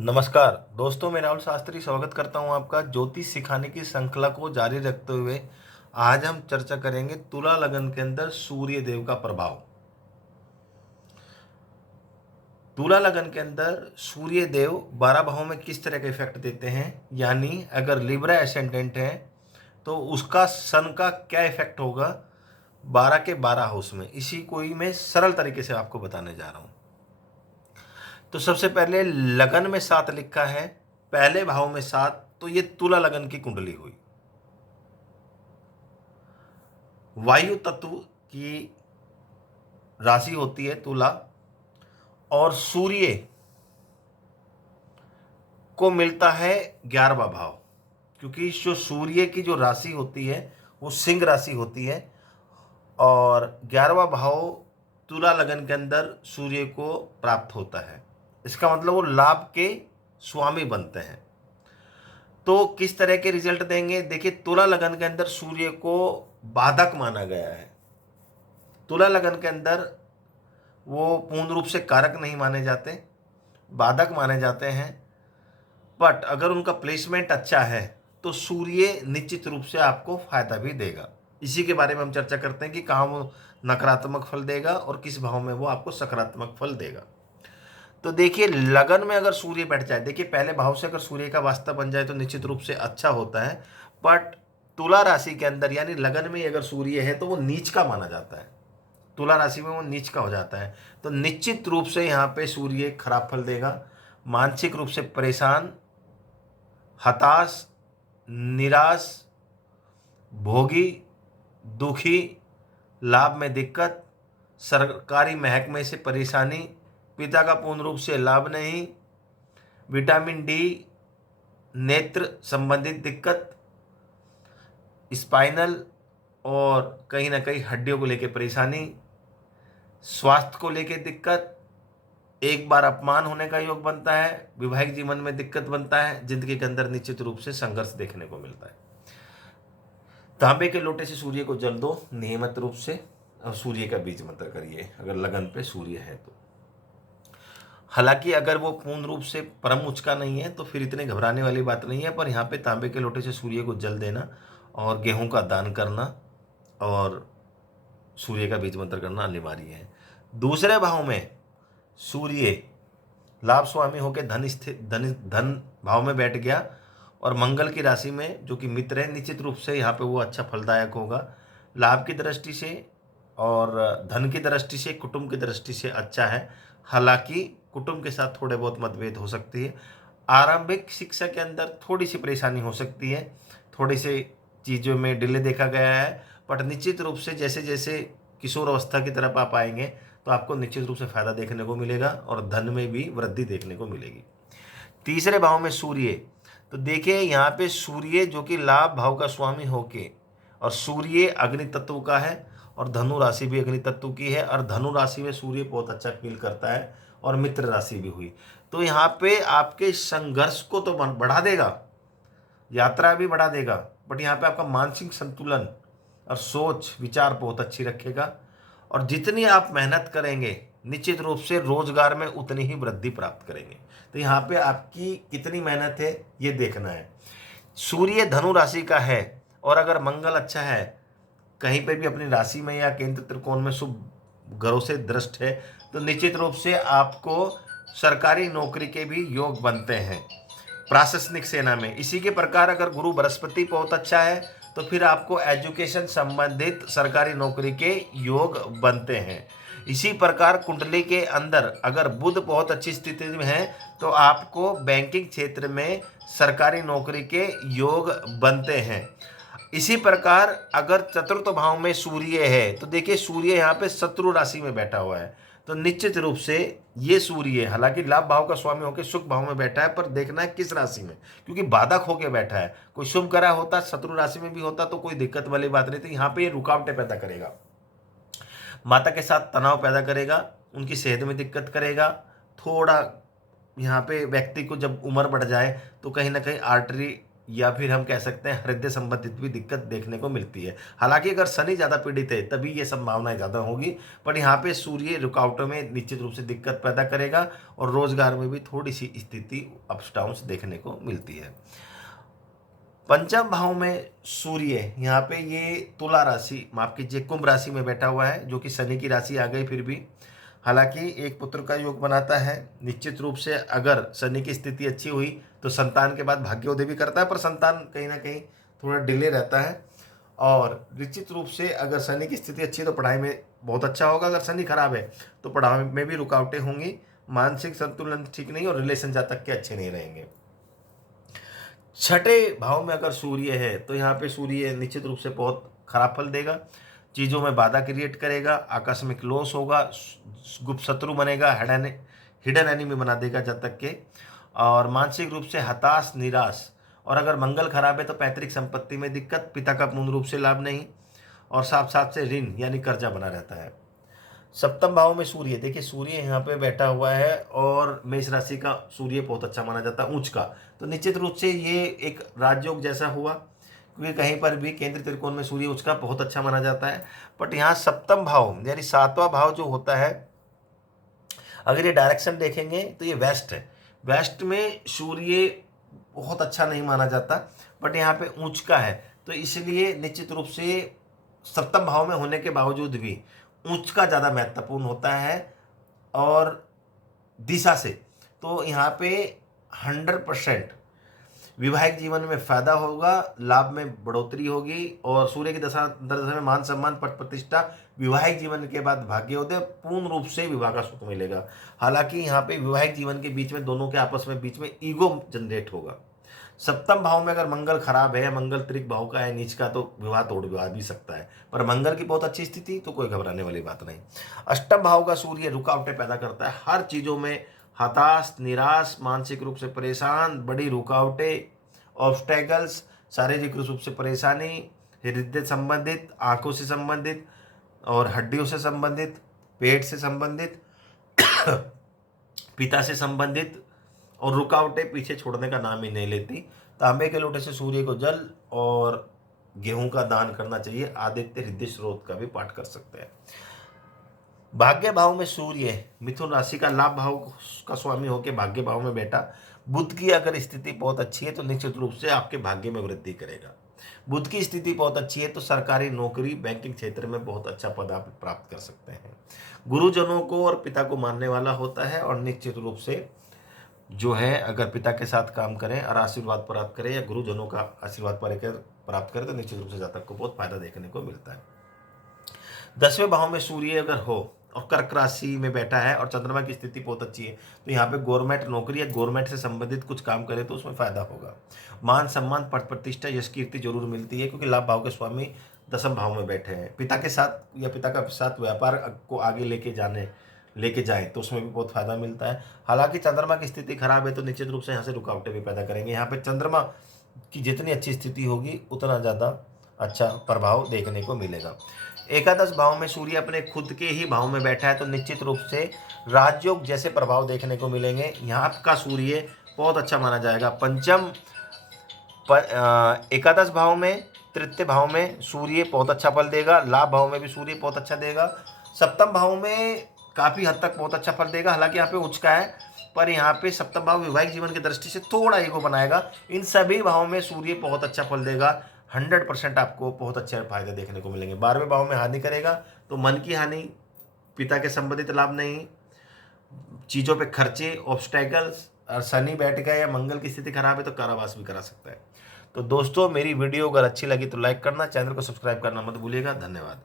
नमस्कार दोस्तों, मैं राहुल शास्त्री स्वागत करता हूं आपका ज्योतिष सिखाने की श्रृंखला को जारी रखते हुए। आज हम चर्चा करेंगे तुला लगन के अंदर सूर्य देव का प्रभाव। तुला लगन के अंदर सूर्य देव 12 भावों में किस तरह के इफेक्ट देते हैं, यानी अगर लिब्रा एसेंडेंट है तो उसका सन का क्या इफेक्ट होगा 12 के 12 हाउस में, इसी को ही मैं सरल तरीके से आपको बताने जा रहा हूं। तो सबसे पहले लगन में 7 लिखा है, पहले भाव में 7, तो ये तुला लगन की कुंडली हुई। वायु तत्व की राशि होती है तुला, और सूर्य को मिलता है 11वां भाव, क्योंकि जो सूर्य की जो राशि होती है वो सिंह राशि होती है, और 11वां भाव तुला लगन के अंदर सूर्य को प्राप्त होता है। इसका मतलब वो लाभ के स्वामी बनते हैं। तो किस तरह के रिजल्ट देंगे, देखिए तुला लगन के अंदर सूर्य को बाधक माना गया है। तुला लगन के अंदर वो पूर्ण रूप से कारक नहीं माने जाते, बाधक माने जाते हैं। बट अगर उनका प्लेसमेंट अच्छा है तो सूर्य निश्चित रूप से आपको फायदा भी देगा। इसी के बारे में हम चर्चा करते हैं कि कहाँ वो नकारात्मक फल देगा और किस भाव में वो आपको सकारात्मक फल देगा। तो देखिए लगन में अगर सूर्य बैठ जाए, देखिए पहले भाव से अगर सूर्य का वास्ता बन जाए तो निश्चित रूप से अच्छा होता है। बट तुला राशि के अंदर यानी लगन में अगर सूर्य है तो वो नीच का माना जाता है, तुला राशि में वो नीच का हो जाता है। तो निश्चित रूप से यहाँ पे सूर्य खराब फल देगा। मानसिक रूप से परेशान, हताश, निराश, भोगी, दुखी, लाभ में दिक्कत, सरकारी महकमे से परेशानी, पिता का पूर्ण रूप से लाभ नहीं, विटामिन डी, नेत्र संबंधित दिक्कत, स्पाइनल और कहीं ना कहीं हड्डियों को लेकर परेशानी, स्वास्थ्य को लेकर दिक्कत, एक बार अपमान होने का योग बनता है, वैवाहिक जीवन में दिक्कत बनता है, जिंदगी के अंदर निश्चित रूप से संघर्ष देखने को मिलता है। तांबे के लोटे से सूर्य को जल दो नियमित रूप से, और सूर्य का बीज मंत्र करिए अगर लगन पे सूर्य है तो। हालांकि अगर वो पूर्ण रूप से परम उच्च का नहीं है तो फिर इतने घबराने वाली बात नहीं है, पर यहाँ पे तांबे के लोटे से सूर्य को जल देना और गेहूं का दान करना और सूर्य का बीज मंत्र करना अनिवार्य है। दूसरे भाव में सूर्य लाभ स्वामी होकर धन स्थित धन भाव में बैठ गया, और मंगल की राशि में जो कि मित्र है, निश्चित रूप से यहाँ पे वो अच्छा फलदायक होगा। लाभ की दृष्टि से और धन की दृष्टि से, कुटुंब की दृष्टि से अच्छा है। हालांकि कुटुंब के साथ थोड़े बहुत मतभेद हो सकती है। आरंभिक शिक्षा के अंदर थोड़ी सी परेशानी हो सकती है, थोड़ी सी चीज़ों में डिले देखा गया है। बट निश्चित रूप से जैसे जैसे किशोर अवस्था की तरफ आप आएंगे तो आपको निश्चित रूप से फायदा देखने को मिलेगा और धन में भी वृद्धि देखने को मिलेगी। तीसरे भाव में सूर्य, तो देखिए यहाँ पे सूर्य जो कि लाभ भाव का स्वामी होके, और सूर्य अग्नि तत्व का है और धनु राशि भी अग्नि तत्व की है, और धनु राशि में सूर्य बहुत अच्छा फील करता है, और मित्र राशि भी हुई। तो यहाँ पे आपके संघर्ष को तो बढ़ा देगा, यात्रा भी बढ़ा देगा, बट यहाँ पे आपका मानसिक संतुलन और सोच विचार बहुत अच्छी रखेगा। और जितनी आप मेहनत करेंगे निश्चित रूप से रोजगार में उतनी ही वृद्धि प्राप्त करेंगे। तो यहाँ पे आपकी कितनी मेहनत है ये देखना है। सूर्य धनु राशि का है, और अगर मंगल अच्छा है कहीं पे भी अपनी राशि में या केंद्र त्रिकोण में शुभ ग्रहों से दृष्ट है, तो निश्चित रूप से आपको सरकारी नौकरी के भी योग बनते हैं प्रशासनिक सेना में। इसी के प्रकार अगर गुरु बृहस्पति बहुत अच्छा है तो फिर आपको एजुकेशन संबंधित सरकारी नौकरी के योग बनते हैं। इसी प्रकार कुंडली के अंदर अगर बुध बहुत अच्छी स्थिति में है तो आपको बैंकिंग क्षेत्र में सरकारी नौकरी के योग बनते हैं। इसी प्रकार अगर चतुर्थ भाव में सूर्य है तो देखिए सूर्य यहाँ पे शत्रु राशि में बैठा हुआ है, तो निश्चित रूप से ये सूर्य हालांकि लाभ भाव का स्वामी होकर सुख भाव में बैठा है, पर देखना है किस राशि में, क्योंकि बाधक होकर बैठा है। कोई शुभ ग्रह होता शत्रु राशि में भी होता तो कोई दिक्कत वाली बात नहीं थी। यहाँ पे ये रुकावटें पैदा करेगा, माता के साथ तनाव पैदा करेगा, उनकी सेहत में दिक्कत करेगा। थोड़ा यहाँ पे व्यक्ति को जब उम्र बढ़ जाए तो कहीं ना कहीं आर्टरी या फिर हम कह सकते हैं हृदय संबंधित भी दिक्कत देखने को मिलती है। हालांकि अगर शनि ज़्यादा पीड़ित है तभी ये संभावनाएं ज़्यादा होगी, पर यहाँ पे सूर्य रुकावटों में निश्चित रूप से दिक्कत पैदा करेगा और रोजगार में भी थोड़ी सी स्थिति अप्स डाउन्स देखने को मिलती है। पंचम भाव में सूर्य यहाँ पे ये तुला राशि, माफ कीजिए, कुंभ राशि में बैठा हुआ है, जो कि शनि की राशि आ गई। फिर भी हालांकि एक पुत्र का योग बनाता है। निश्चित रूप से अगर शनि की स्थिति अच्छी हुई तो संतान के बाद भाग्योदय भी करता है, पर संतान कहीं ना कहीं थोड़ा डिले रहता है। और निश्चित रूप से अगर शनि की स्थिति अच्छी है तो पढ़ाई में बहुत अच्छा होगा, अगर शनि खराब है तो पढ़ाई में भी रुकावटें होंगी, मानसिक संतुलन ठीक नहीं और रिलेशन जातक के अच्छे नहीं रहेंगे। छठे भाव में अगर सूर्य है तो यहाँ पे सूर्य निश्चित रूप से बहुत खराब फल देगा, चीज़ों में बाधा क्रिएट करेगा, आकस्मिक लॉस होगा, गुप्त शत्रु बनेगा, हिडन एनिमी बना देगा जब तक के, और मानसिक रूप से हताश निराश। और अगर मंगल खराब है तो पैतृक संपत्ति में दिक्कत, पिता का पूर्ण रूप से लाभ नहीं, और साथ साथ से ऋण यानी कर्जा बना रहता है। सप्तम भाव में सूर्य, देखिए सूर्य यहाँ पे बैठा हुआ है और मेष राशि का सूर्य बहुत अच्छा माना जाता है, ऊंच का, तो निश्चित रूप से ये एक राजयोग जैसा हुआ, क्योंकि कहीं पर भी केंद्र त्रिकोण में सूर्य ऊंच का बहुत अच्छा माना जाता है। बट यहाँ सप्तम भाव यानी सातवां भाव जो होता है, अगर ये डायरेक्शन देखेंगे तो ये वेस्ट है, वेस्ट में सूर्य बहुत अच्छा नहीं माना जाता, बट यहाँ पे ऊंच का है, तो इसलिए निश्चित रूप से सप्तम भाव में होने के बावजूद भी ऊंच का ज़्यादा महत्वपूर्ण होता है और दिशा से, तो यहाँ पे 100% वैवाहिक जीवन में फायदा होगा, लाभ में बढ़ोतरी होगी, और सूर्य की दशा अंतर्दशा में मान सम्मान पद प्रतिष्ठा, वैवाहिक जीवन के बाद भाग्योदय, पूर्ण रूप से विवाह का सुख मिलेगा। हालांकि यहाँ पे वैवाहिक जीवन के बीच में दोनों के आपस में बीच में ईगो जनरेट होगा। सप्तम भाव में अगर मंगल खराब है, मंगल त्रिक भाव का है, नीच का, तो विवाह तोड़ विवाह भी सकता है, पर मंगल की बहुत अच्छी स्थिति तो कोई घबराने वाली बात नहीं। अष्टम भाव का सूर्य रुकावटें पैदा करता है, हर चीज़ों में हताश निराश, मानसिक रूप से परेशान, बड़ी रुकावटें, ऑब्स्टेकल्स, शारीरिक रूप से परेशानी, हृदय संबंधित, आंखों से संबंधित और हड्डियों से संबंधित, पेट से संबंधित, पिता से संबंधित, और रुकावटें पीछे छोड़ने का नाम ही नहीं लेती। तांबे के लोटे से सूर्य को जल और गेहूं का दान करना चाहिए। आदित्य हृदय स्रोत का भी पाठ कर सकते हैं। भाग्य भाव में सूर्य मिथुन राशि का लाभ भाव का स्वामी होकर भाग्य भाव में बैठा, बुध की अगर स्थिति बहुत अच्छी है तो निश्चित रूप से आपके भाग्य में वृद्धि करेगा। बुध की स्थिति बहुत अच्छी है तो सरकारी नौकरी, बैंकिंग क्षेत्र में बहुत अच्छा पद आप प्राप्त कर सकते हैं। गुरुजनों को और पिता को मानने वाला होता है, और निश्चित रूप से जो है अगर पिता के साथ काम करें और आशीर्वाद प्राप्त करें या गुरुजनों का आशीर्वाद प्राप्त करें तो निश्चित रूप से जातक को बहुत फायदा देखने को मिलता है। 10वें भाव में सूर्य अगर हो और कर्क राशि में बैठा है और चंद्रमा की स्थिति बहुत अच्छी है तो यहाँ पे गवर्नमेंट नौकरी या गवर्नमेंट से संबंधित कुछ काम करे तो उसमें फायदा होगा। मान सम्मान पद प्रतिष्ठा यश कीर्ति जरूर मिलती है, क्योंकि लाभ भाव के स्वामी 10वें भाव में बैठे हैं। पिता के साथ या पिता का साथ व्यापार को आगे लेके जाए तो उसमें भी बहुत फायदा मिलता है। हालांकि चंद्रमा की स्थिति खराब है तो निश्चित रूप से यहाँ से रुकावटें भी पैदा करेंगे। यहाँ पे चंद्रमा की जितनी अच्छी स्थिति होगी उतना ज़्यादा अच्छा प्रभाव देखने को मिलेगा। एकादश भाव में सूर्य अपने खुद के ही भाव में बैठा है तो निश्चित रूप से राजयोग जैसे प्रभाव देखने को मिलेंगे। यहाँ का सूर्य बहुत अच्छा माना जाएगा। एकादश भाव में, तृतीय भाव में सूर्य बहुत अच्छा फल देगा, लाभ भाव में भी सूर्य बहुत अच्छा देगा, सप्तम भाव में काफ़ी हद तक बहुत अच्छा फल देगा। हालांकि यहाँ पे उच्च का है, पर यहाँ पे सप्तम भाव वैवाहिक जीवन की दृष्टि से थोड़ा ईगो बनाएगा। इन सभी भावों में सूर्य बहुत अच्छा फल देगा, 100% आपको बहुत अच्छे फायदे देखने को मिलेंगे। 12वें भाव में हानि करेगा तो मन की हानि, पिता के संबंधित लाभ नहीं, चीज़ों पे खर्चे, ऑब्स्टेकल्स, और शनि बैठ गया या मंगल की स्थिति खराब है तो कारावास भी करा सकता है। तो दोस्तों मेरी वीडियो अगर अच्छी लगी तो लाइक करना, चैनल को सब्सक्राइब करना मत भूलिएगा। धन्यवाद।